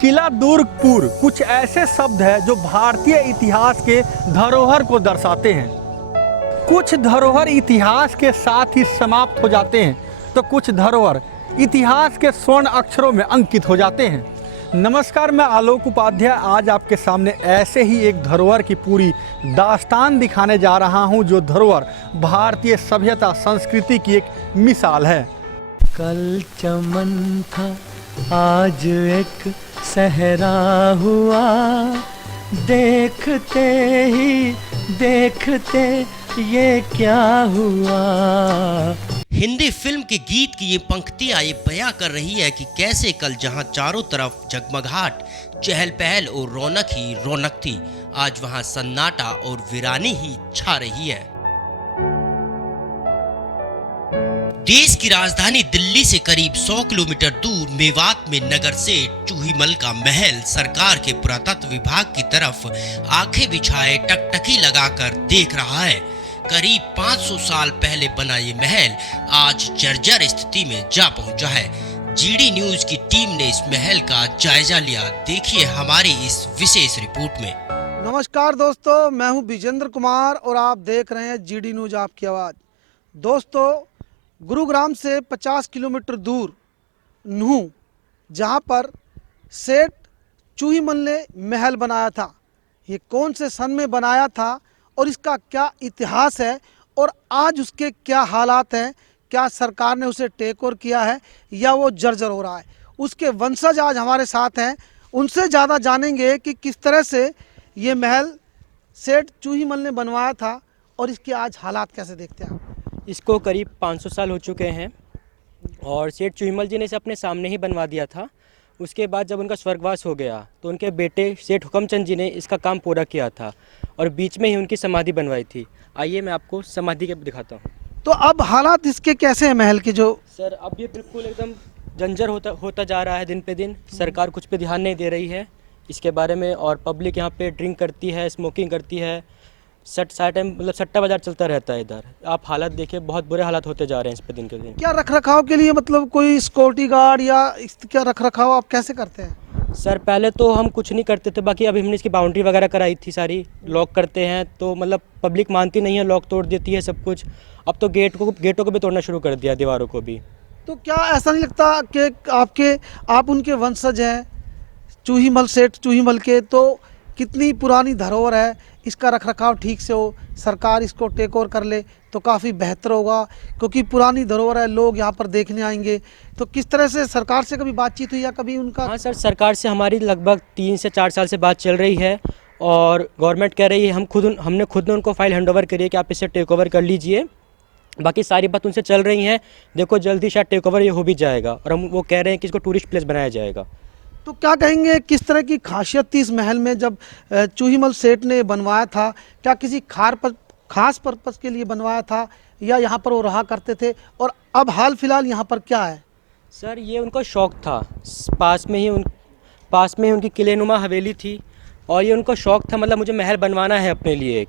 किला दुर्गपुर कुछ ऐसे शब्द है जो भारतीय इतिहास के धरोहर को दर्शाते हैं। कुछ धरोहर इतिहास के साथ ही समाप्त हो जाते हैं तो कुछ धरोहर इतिहास के स्वर्ण अक्षरों में अंकित हो जाते हैं। नमस्कार, मैं आलोक उपाध्याय आज आपके सामने ऐसे ही एक धरोहर की पूरी दास्तान दिखाने जा रहा हूं, जो धरोहर भारतीय सभ्यता संस्कृति की एक मिसाल है। कल चमन था आज एक सहरा हुआ, देखते ही देखते ये क्या हुआ। हिंदी फिल्म के गीत की ये पंक्तियां ये बयां कर रही है कि कैसे कल जहां चारों तरफ जगमगाहट, चहल पहल और रौनक ही रौनक थी, आज वहां सन्नाटा और वीरानी ही छा रही है। देश की राजधानी दिल्ली से करीब 100 किलोमीटर दूर मेवात में नगर सेठ चूहीमल का महल सरकार के पुरातत्व विभाग की तरफ आंखें बिछाए टकटकी लगाकर देख रहा है। करीब 500 साल पहले बना ये महल आज जर्जर स्थिति में जा पहुंचा है। जीडी न्यूज की टीम ने इस महल का जायजा लिया। देखिए हमारी इस विशेष रिपोर्ट में। नमस्कार दोस्तों, मैं हूं विजेंद्र कुमार और आप देख रहे हैं जीडी न्यूज आपकी आवाज़। दोस्तों, गुरुग्राम से 50 किलोमीटर दूर नूह, जहां पर सेठ चूहीमल ने महल बनाया था, ये कौन से सन में बनाया था और इसका क्या इतिहास है और आज उसके क्या हालात हैं, क्या सरकार ने उसे टेक ओवर किया है या वो जर्जर हो रहा है, उसके वंशज आज हमारे साथ हैं। उनसे ज़्यादा जानेंगे कि किस तरह से ये महल सेठ चूहीमल ने बनवाया था और इसके आज हालात कैसे देखते हैं आप। इसको करीब 500 साल हो चुके हैं और सेठ चूहीमल जी ने इसे अपने सामने ही बनवा दिया था। उसके बाद जब उनका स्वर्गवास हो गया तो उनके बेटे सेठ हुकमचंद जी ने इसका काम पूरा किया था और बीच में ही उनकी समाधि बनवाई थी। आइए मैं आपको समाधि के दिखाता हूँ। तो अब हालात इसके कैसे हैं महल के? जो सर, अब ये बिल्कुल एकदम जंजर होता जा रहा है दिन पे दिन। सरकार कुछ पे ध्यान नहीं दे रही है इसके बारे में और पब्लिक यहाँ पे ड्रिंक करती है, स्मोकिंग करती है, सारा टाइम मतलब सट्टा बाजार चलता रहता है इधर। आप हालात देखिए, बहुत बुरे हालात होते जा रहे हैं इस पे दिन के दिन। क्या रख रखाव के लिए मतलब कोई सिक्योरिटी गार्ड या क्या रख रखाव आप कैसे करते हैं? सर, पहले तो हम कुछ नहीं करते थे, बाकी अभी हमने इसकी बाउंड्री वगैरह कराई थी, सारी लॉक करते हैं तो मतलब पब्लिक मानती नहीं है, लॉक तोड़ देती है सब कुछ। अब तो गेटों को भी तोड़ना शुरू कर दिया, दीवारों को भी। तो क्या ऐसा नहीं लगता कि आप उनके वंशज हैं चूहीमल, सेठ चूहीमल के, तो कितनी पुरानी धरोहर है, इसका रखरखाव ठीक से हो, सरकार इसको टेक ओवर कर ले तो काफ़ी बेहतर होगा, क्योंकि पुरानी धरोहर है, लोग यहाँ पर देखने आएंगे। तो किस तरह से सरकार से कभी बातचीत हुई या कभी उनका? हाँ सर, सरकार से हमारी लगभग 3 से 4 साल से बात चल रही है और गवर्नमेंट कह रही है, हमने खुद ने उनको फाइल हैंड ओवर करी है कि आप इसे टेक ओवर कर लीजिए। बाकी सारी बात उनसे चल रही हैं, देखो जल्दी शायद टेक ओवर ये हो भी जाएगा और हम वो कह रहे हैं कि इसको टूरिस्ट प्लेस बनाया जाएगा। तो क्या कहेंगे, किस तरह की खासियत थी इस महल में जब चूहीमल सेठ ने बनवाया था? क्या किसी खास पर्पस के लिए बनवाया था या यहाँ पर वो रहा करते थे और अब हाल फिलहाल यहाँ पर क्या है? सर, ये उनका शौक़ था। पास में ही उनकी किलेनुमा हवेली थी और ये उनका शौक़ था, मतलब मुझे महल बनवाना है अपने लिए एक।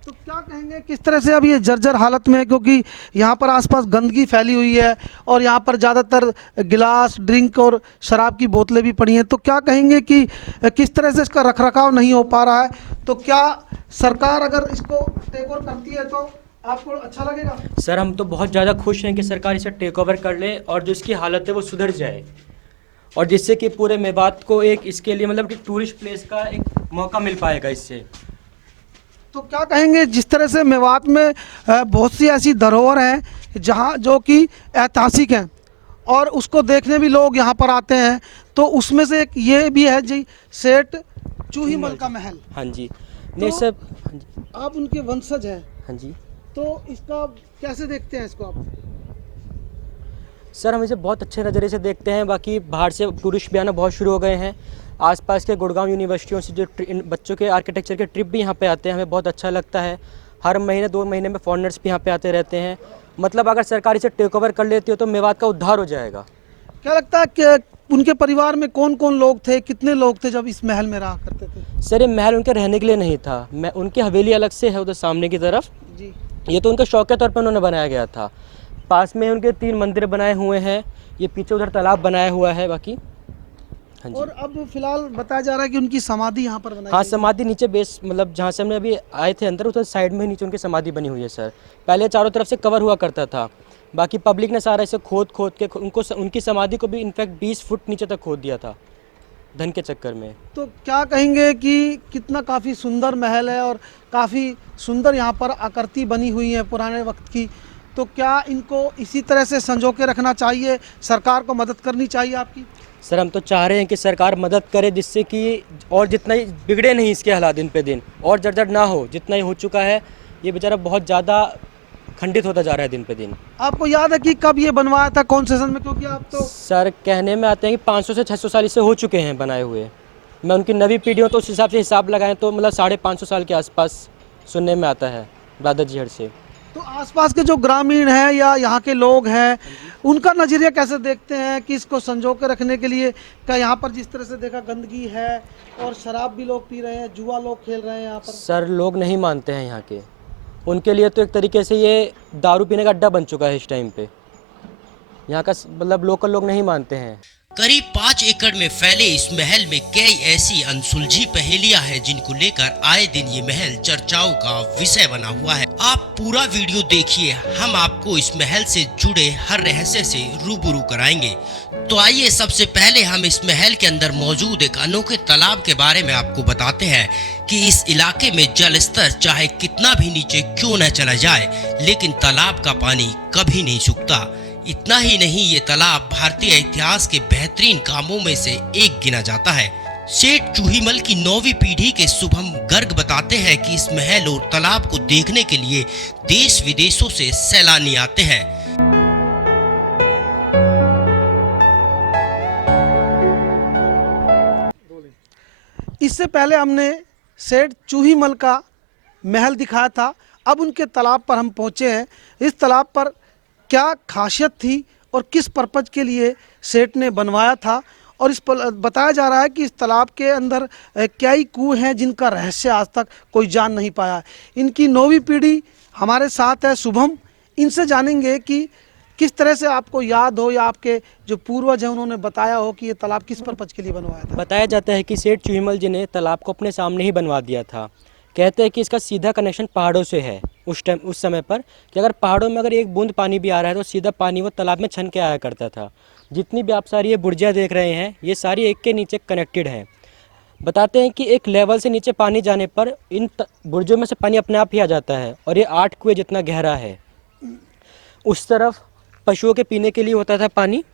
तो क्या कहेंगे, किस तरह से अब ये जर्जर हालत में है, क्योंकि यहाँ पर आसपास गंदगी फैली हुई है और यहाँ पर ज़्यादातर गिलास, ड्रिंक और शराब की बोतलें भी पड़ी हैं। तो क्या कहेंगे कि किस तरह से इसका रखरखाव नहीं हो पा रहा है? तो क्या सरकार अगर इसको टेक ओवर करती है तो आपको अच्छा लगेगा? सर, हम तो बहुत ज़्यादा खुश हैं कि सरकार इसे टेक ओवर कर ले और जो इसकी हालत है वो सुधर जाए और जिससे कि पूरे मेवात को एक इसके लिए मतलब कि टूरिस्ट प्लेस का एक मौका मिल पाएगा इससे। तो क्या कहेंगे, जिस तरह से मेवात में बहुत सी ऐसी धरोहर हैं जहाँ जो कि ऐतिहासिक हैं और उसको देखने भी लोग यहाँ पर आते हैं, तो उसमें से एक ये भी है जी सेठ चूहीमल का महल। हाँ जी, तो नहीं सब। हाँ जी, आप उनके वंशज हैं, हाँ जी। तो इसका कैसे देखते हैं इसको आप? सर, हम इसे बहुत अच्छे नज़रिए से देखते हैं। बाकी बाहर से टूरिस्ट भी आना बहुत शुरू हो गए हैं। आसपास के गुड़गांव यूनिवर्सिटियों से जो बच्चों के आर्किटेक्चर के ट्रिप भी यहाँ पे आते हैं, हमें बहुत अच्छा लगता है। हर महीने 2 महीने में फॉरेनर्स भी यहाँ पे आते रहते हैं। मतलब अगर सरकार इसे टेक ओवर कर लेती हो तो मेवात का उद्धार हो जाएगा। क्या लगता है कि उनके परिवार में कौन कौन लोग थे, कितने लोग थे जब इस महल में रहा करते थे? सर, ये महल उनके रहने के लिए नहीं था, उनकी हवेली अलग से है उधर सामने की तरफ जी। ये तो उनके शौक के तौर पर उन्होंने बनाया गया था। पास में उनके 3 मंदिर बनाए हुए हैं, ये पीछे उधर तालाब बनाया हुआ है। बाकी हाँ जी। और अब फिलहाल बताया जा रहा है कि उनकी समाधि यहाँ पर बनाई हाँ, गई है। समाधि नीचे बेस मतलब जहाँ से हमने अभी आए थे अंदर, उधर साइड में ही नीचे उनकी समाधि बनी हुई है सर। पहले चारों तरफ से कवर हुआ करता था, बाकी पब्लिक ने सारा इसे खोद खोद के उनकी समाधि को भी इनफैक्ट 20 फुट नीचे तक खोद दिया था धन के चक्कर में। तो क्या कहेंगे कि कितना काफ़ी सुंदर महल है और काफ़ी सुंदर यहाँ पर आकृति बनी हुई है पुराने वक्त की, तो क्या इनको इसी तरह से संजो के रखना चाहिए, सरकार को मदद करनी चाहिए आपकी? सर हम तो चाह रहे हैं कि सरकार मदद करे, जिससे कि और जितना ही बिगड़े नहीं इसके हालात दिन पे दिन, और जर्जर ना हो। जितना ही हो चुका है, ये बेचारा बहुत ज़्यादा खंडित होता जा रहा है दिन पे दिन। आपको याद है कि कब ये बनवाया था, कौन से सन में? क्योंकि आप तो सर कहने में आते हैं कि 500 से 600 साल इससे हो चुके हैं बनाए हुए। मैं उनकी नवी पीढ़ी हूँ तो उस हिसाब से हिसाब लगाएं तो मतलब 550 साल के आसपास सुनने में आता है दादाजी हर से। तो आसपास के जो ग्रामीण हैं या यहाँ के लोग हैं, उनका नज़रिया कैसे देखते हैं कि इसको संजो के रखने के लिए? क्या यहाँ पर जिस तरह से देखा गंदगी है और शराब भी लोग पी रहे हैं, जुआ लोग खेल रहे हैं यहाँ पर? सर लोग नहीं मानते हैं यहाँ के, उनके लिए तो एक तरीके से ये दारू पीने का अड्डा बन चुका है इस टाइम पे। यहाँ का मतलब लोकल लोग नहीं मानते हैं। करीब 5 एकड़ में फैले इस महल में कई ऐसी अनसुलझी पहेलियां हैं जिनको लेकर आए दिन ये महल चर्चाओं का विषय बना हुआ है। आप पूरा वीडियो देखिए, हम आपको इस महल से जुड़े हर रहस्य से रूबरू कराएंगे। तो आइए सबसे पहले हम इस महल के अंदर मौजूद एक अनोखे तालाब के बारे में आपको बताते हैं कि इस इलाके में जल स्तर चाहे कितना भी नीचे क्यों न चला जाए, लेकिन तालाब का पानी कभी नहीं सूखता। इतना ही नहीं, ये तालाब भारतीय इतिहास के बेहतरीन कामों में से एक गिना जाता है। सेठ चूहीमल की 9वीं पीढ़ी के शुभम गर्ग बताते हैं कि इस महल और तालाब को देखने के लिए देश विदेशों से सैलानी आते हैं। इससे पहले हमने सेठ चूहीमल का महल दिखाया था, अब उनके तालाब पर हम पहुँचे हैं। इस तालाब पर क्या खासियत थी और किस पर्पज के लिए सेठ ने बनवाया था, और इस पर बताया जा रहा है कि इस तालाब के अंदर कई कुएं हैं जिनका रहस्य आज तक कोई जान नहीं पाया। इनकी 9वीं पीढ़ी हमारे साथ है शुभम, इनसे जानेंगे कि किस तरह से आपको याद हो या आपके जो पूर्वज हैं उन्होंने बताया हो कि ये तालाब किस पर्पज के लिए बनवाया था। बताया जाता है कि सेठ चूहीमल जी ने तालाब को अपने सामने ही बनवा दिया था। कहते हैं कि इसका सीधा कनेक्शन पहाड़ों से है उस समय पर, कि अगर पहाड़ों में अगर एक बूंद पानी भी आ रहा है तो सीधा पानी वो तालाब में छन के आया करता था। जितनी भी आप सारी ये बुर्जियाँ देख रहे हैं, ये सारी एक के नीचे कनेक्टेड हैं। बताते हैं कि एक लेवल से नीचे पानी जाने पर इन बुर्जों में से पानी अपने आप ही आ जाता है, और ये 8 कुएँ जितना गहरा है। उस तरफ पशुओं के पीने के लिए होता था पानी,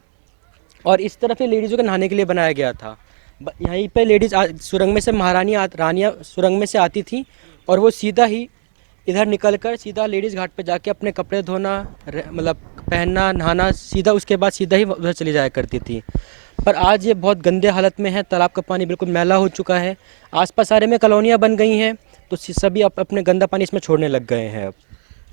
और इस तरफ ये लेडीज़ों के नहाने के लिए बनाया गया था। यहीं पे लेडीज़ सुरंग में से रानियाँ सुरंग में से आती थी, और वो सीधा ही इधर निकलकर सीधा लेडीज़ घाट पे जाके अपने कपड़े धोना, मतलब पहनना, नहाना, सीधा उसके बाद सीधा ही उधर चली जाया करती थी। पर आज ये बहुत गंदे हालत में है, तालाब का पानी बिल्कुल मैला हो चुका है। आसपास सारे में कॉलोनियाँ बन गई हैं, तो सभी अपने गंदा पानी इसमें छोड़ने लग गए हैं। अब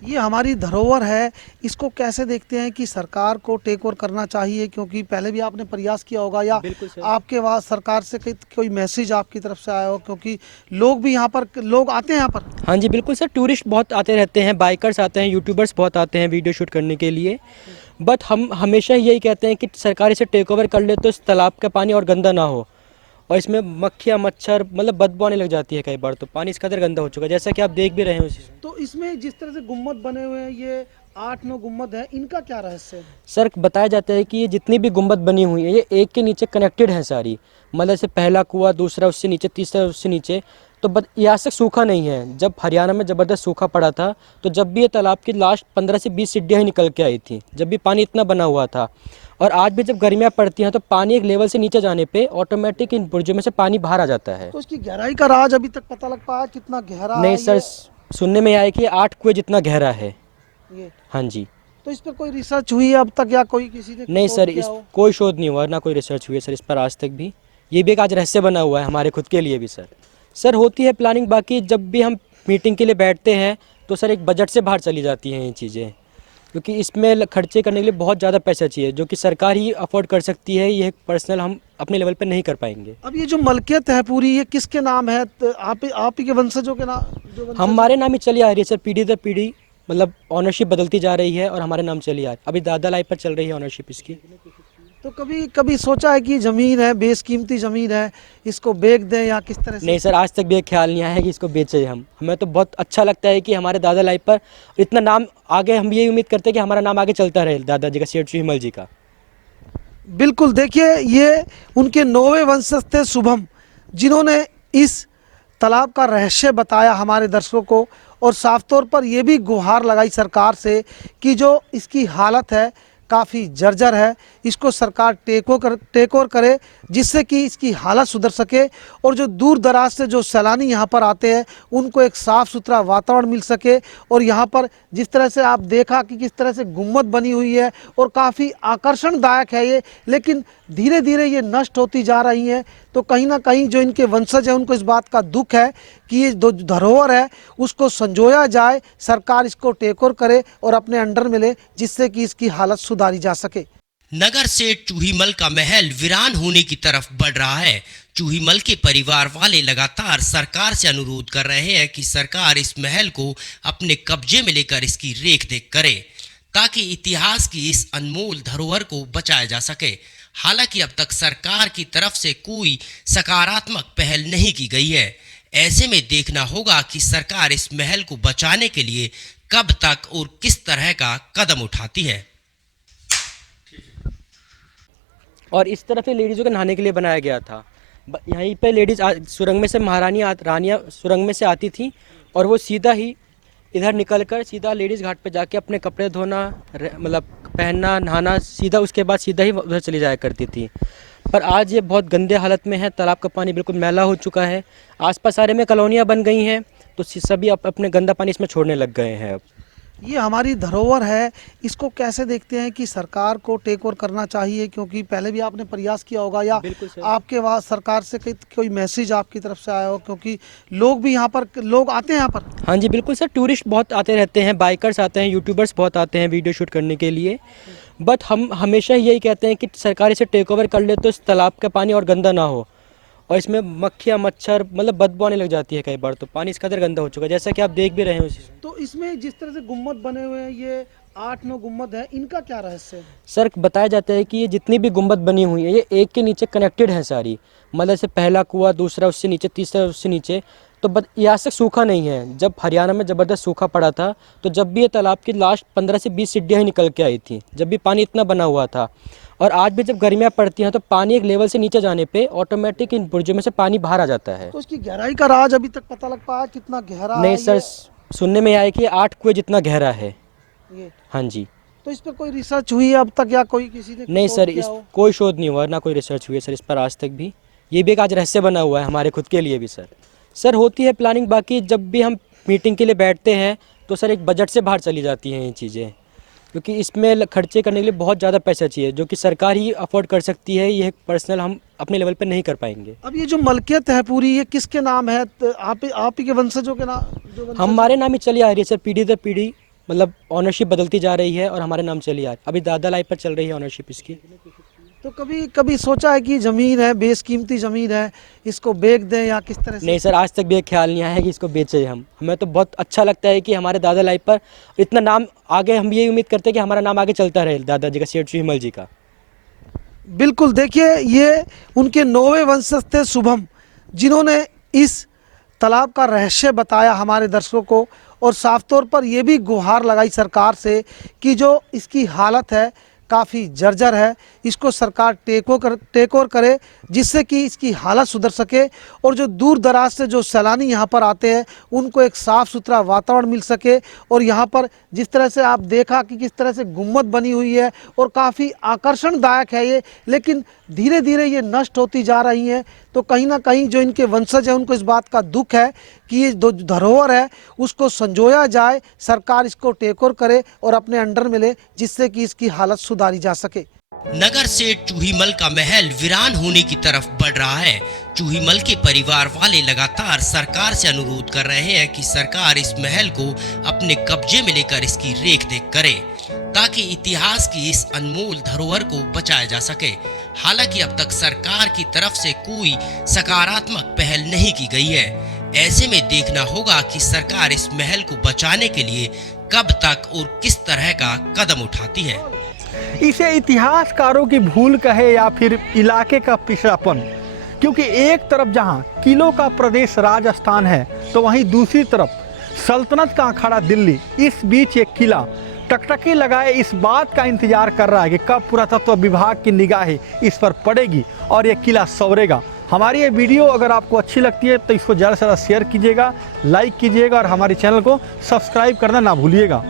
ये हमारी धरोहर है, इसको कैसे देखते हैं कि सरकार को टेक ओवर करना चाहिए? क्योंकि पहले भी आपने प्रयास किया होगा, या बिल्कुल सर। आपके पास सरकार से कोई मैसेज आपकी तरफ से आया हो? क्योंकि लोग भी यहाँ पर लोग आते हैं यहाँ पर। हाँ जी बिल्कुल सर, टूरिस्ट बहुत आते रहते हैं, बाइकर्स आते हैं, यूट्यूबर्स बहुत आते हैं वीडियो शूट करने के लिए। बट हम हमेशा यही कहते हैं कि सरकार इसे टेक ओवर कर ले तो इस तालाब का पानी और गंदा ना हो, और इसमें मक्खियाँ, मच्छर, मतलब बदबू आने लग जाती है कई बार। तो पानी इस कदर गंदा हो चुका है, जैसा कि आप देख भी रहे हैं। तो इसमें जिस तरह से गुम्बद बने हुए हैं, ये 8-9 गुम्बद हैं, इनका क्या रहस्य है? सर बताया जाता है कि ये जितनी भी गुंबद बनी हुई है, ये एक के नीचे कनेक्टेड हैं सारी। मतलब से पहला कुआं, दूसरा उससे नीचे, तीसरा उससे नीचे। तो ये आज तक सूखा नहीं है। जब हरियाणा में ज़बरदस्त सूखा पड़ा था, तो जब भी ये तालाब की लास्ट 15 से 20 सीढ़ियाँ ही निकल के आई थी, जब भी पानी इतना बना हुआ था। और आज भी जब गर्मियाँ पड़ती हैं तो पानी एक लेवल से नीचे जाने पे ऑटोमेटिक इन बुर्जों में से पानी बाहर आ जाता है। तो इसकी गहराई का राज अभी तक पता लग पाया कितना गहरा है? नहीं सर, सुनने में आया कि 8 कुएं जितना गहरा है। ये हाँ जी। तो इस पर कोई रिसर्च हुई है अब तक, या कोई किसी ने नहीं शोध सर, किया इस हो? कोई शोध नहीं हुआ, ना कोई रिसर्च हुई है सर इस पर आज तक भी। ये भी एक आज रहस्य बना हुआ है हमारे खुद के लिए भी सर होती है प्लानिंग। बाकी जब भी हम मीटिंग के लिए बैठते हैं तो सर एक बजट से बाहर चली जाती हैं ये चीज़ें, क्योंकि इसमें खर्चे करने के लिए बहुत ज़्यादा पैसा चाहिए, जो कि सरकार ही अफोर्ड कर सकती है। ये पर्सनल हम अपने लेवल पर नहीं कर पाएंगे। अब ये जो मलकियत है पूरी, ये किसके नाम है? तो आप ही के वंशजों के नाम? जो वंशज हमारे नाम ही चली आ रही है सर, पीढ़ी दर पीढ़ी, मतलब ऑनरशिप बदलती जा रही है और हमारे नाम चली आ रही है। अभी दादा लाई पर चल रही है ऑनरशिप इसकी। तो कभी कभी सोचा है कि ज़मीन है, बेशकीमती ज़मीन है, इसको बेच दें या किस तरह से? नहीं सर, आज तक भी ये ख्याल नहीं आया है कि इसको बेचें हम। हमें तो बहुत अच्छा लगता है कि हमारे दादा लाइफ पर इतना नाम आगे, हम यही उम्मीद करते हैं कि हमारा नाम आगे चलता रहे, दादाजी का, सेठ चूहीमल जी का। बिल्कुल, देखिए ये उनके 9वें वंशज थे शुभम, जिन्होंने इस तालाब का रहस्य बताया हमारे दर्शकों को और साफ तौर पर ये भी गुहार लगाई सरकार से कि जो इसकी हालत है काफ़ी जर्जर है, इसको सरकार टेक ओवर करे, जिससे कि इसकी हालत सुधर सके और जो दूर दराज से जो सैलानी यहाँ पर आते हैं उनको एक साफ़ सुथरा वातावरण मिल सके। और यहाँ पर जिस तरह से आप देखा कि किस तरह से गुम्बद बनी हुई है और काफ़ी आकर्षणदायक है ये, लेकिन धीरे धीरे ये नष्ट होती जा रही हैं। तो कहीं ना कहीं जो इनके वंशज हैं उनको इस बात का दुख है कि ये जो धरोहर है उसको संजोया जाए, सरकार इसको टेक ओवर करे और अपने अंडर में ले, जिससे कि इसकी हालत सुधारी जा सके। नगर सेठ चूहीमल का महल वीरान होने की तरफ बढ़ रहा है। चूहीमल के परिवार वाले लगातार सरकार से अनुरोध कर रहे हैं कि सरकार इस महल को अपने कब्जे में लेकर इसकी रेख देख करे, ताकि इतिहास की इस अनमोल धरोहर को बचाया जा सके। हालांकि अब तक सरकार की तरफ से कोई सकारात्मक पहल नहीं की गई है। ऐसे में देखना होगा कि सरकार इस महल को बचाने के लिए कब तक और किस तरह का कदम उठाती है। और इस तरफ ये लेडीज़ों के नहाने के लिए बनाया गया था। यहीं पे लेडीज़ सुरंग में से रानियाँ सुरंग में से आती थी और वो सीधा ही इधर निकलकर सीधा लेडीज़ घाट पे जाके अपने कपड़े धोना, मतलब पहनना, नहाना, सीधा उसके बाद सीधा ही उधर चली जाया करती थी। पर आज ये बहुत गंदे हालत में है, तालाब का पानी बिल्कुल मैला हो चुका है। आसपास सारे में कॉलोनियाँ बन गई हैं, तो सभी अपने गंदा पानी इसमें छोड़ने लग गए हैं। अब ये हमारी धरोहर है, इसको कैसे देखते हैं कि सरकार को टेक ओवर करना चाहिए? क्योंकि पहले भी आपने प्रयास किया होगा या आपके पास सरकार से कोई मैसेज आपकी तरफ से आया हो, क्योंकि लोग भी यहाँ पर लोग आते हैं यहाँ पर? हाँ जी बिल्कुल सर, टूरिस्ट बहुत आते रहते हैं, बाइकर्स आते हैं, यूट्यूबर्स बहुत आते हैं वीडियो शूट करने के लिए। बट हम हमेशा यही कहते हैं कि सरकार इसे टेक ओवर कर ले तो इस तालाब का पानी और गंदा ना हो, और इसमें मक्खियाँ, मच्छर, मतलब बदबू आने लग जाती है कई बार। तो पानी इस कदर गंदा हो चुका है, जैसा कि आप देख भी रहे हैं। तो इसमें जिस तरह से गुम्बद बने हुए हैं, ये 8-9 गुम्बद है, इनका क्या रहस्य है? सर बताया जाता है कि ये जितनी भी गुंबद बनी हुई है ये एक के नीचे कनेक्टेड हैं सारी, मतलब से पहला कुआं, दूसरा उससे नीचे, तीसरा उससे नीचे। तो ये आज तक सूखा नहीं है। जब हरियाणा में ज़बरदस्त सूखा पड़ा था तो जब भी ये तालाब की लास्ट 15 से 20 सीढ़ियाँ ही निकल के आई थी, जब भी पानी इतना बना हुआ था। और आज भी जब गर्मियाँ पड़ती हैं तो पानी एक लेवल से नीचे जाने पे ऑटोमेटिक इन बुर्जों में से पानी बाहर आ जाता है। तो इसकी गहराई का राज अभी तक पता लग पाया कितना गहरा है? नहीं सर, सुनने में आया कि 8 कुएं जितना गहरा है ये। हाँ जी। तो इस पर कोई रिसर्च हुई है अब तक या कोई किसी ने? नहीं सर, इस कोई शोध नहीं हुआ, ना कोई रिसर्च हुई है सर इस पर आज तक भी। ये भी एक आज रहस्य बना हुआ है हमारे खुद के लिए भी सर होती है प्लानिंग। बाकी जब भी हम मीटिंग के लिए बैठते हैं तो सर एक बजट से बाहर चली जाती हैं ये चीज़ें, क्योंकि इसमें खर्चे करने के लिए बहुत ज़्यादा पैसा चाहिए जो कि सरकार ही अफोर्ड कर सकती है। ये पर्सनल हम अपने लेवल पर नहीं कर पाएंगे। अब ये जो मलकियत है पूरी, ये किसके नाम है? आप ही के वंशजों के नाम? हमारे नाम ही चली आ रही है सर, पीढ़ी दर पीढ़ी, मतलब ऑनरशिप बदलती जा रही है और हमारे नाम चली आ रही है। अभी दादा लाइफ पर चल रही है ऑनरशिप इसकी। तो कभी कभी सोचा है कि ज़मीन है, बेशकीमती ज़मीन है, इसको बेच दें या किस तरह से? नहीं सर, आज तक भी ये ख्याल नहीं आया है कि इसको बेचें हम। हमें तो बहुत अच्छा लगता है कि हमारे दादा लाइफ पर इतना नाम आगे, हम यही उम्मीद करते हैं कि हमारा नाम आगे चलता रहे, दादाजी का, सेठ चूहीमल जी का। बिल्कुल, देखिए ये उनके 9वें वंशज थे शुभम, जिन्होंने इस तालाब का रहस्य बताया हमारे दर्शकों को और साफ तौर पर ये भी गुहार लगाई सरकार से कि जो इसकी हालत है काफ़ी जर्जर है, इसको सरकार टेक ओवर करे, जिससे कि इसकी हालत सुधर सके और जो दूर दराज से जो सैलानी यहाँ पर आते हैं उनको एक साफ़ सुथरा वातावरण मिल सके। और यहाँ पर जिस तरह से आप देखा कि किस तरह से गुम्बद बनी हुई है और काफ़ी आकर्षणदायक है ये, लेकिन धीरे धीरे ये नष्ट होती जा रही हैं। तो कहीं ना कहीं जो इनके वंशज हैं उनको इस बात का दुख है कि ये जो धरोहर है उसको संजोया जाए, सरकार इसको टेक ओवर करे और अपने अंडर में ले, जिससे कि इसकी हालत सुधारी जा सके। नगर सेठ चूहीमल का महल वीरान होने की तरफ बढ़ रहा है। चूहीमल के परिवार वाले लगातार सरकार से अनुरोध कर रहे हैं कि सरकार इस महल को अपने कब्जे में लेकर इसकी रेख देख करे, ताकि इतिहास की इस अनमोल धरोहर को बचाया जा सके। हालांकि अब तक सरकार की तरफ से कोई सकारात्मक पहल नहीं की गई है। ऐसे में देखना होगा कि सरकार इस महल को बचाने के लिए कब तक और किस तरह का कदम उठाती है। इसे इतिहासकारों की भूल कहे या फिर इलाके का पिछड़ापन, क्योंकि एक तरफ जहां किलों का प्रदेश राजस्थान है तो वहीं दूसरी तरफ सल्तनत का अखाड़ा दिल्ली। इस बीच एक किला टकटकी लगाए इस बात का इंतजार कर रहा है कि कब पुरातत्व विभाग की निगाहें इस पर पड़ेगी और ये किला संवरेगा। हमारी ये वीडियो अगर आपको अच्छी लगती है तो इसको ज़्यादा से ज़्यादा शेयर कीजिएगा, लाइक कीजिएगा और हमारे चैनल को सब्सक्राइब करना ना भूलिएगा।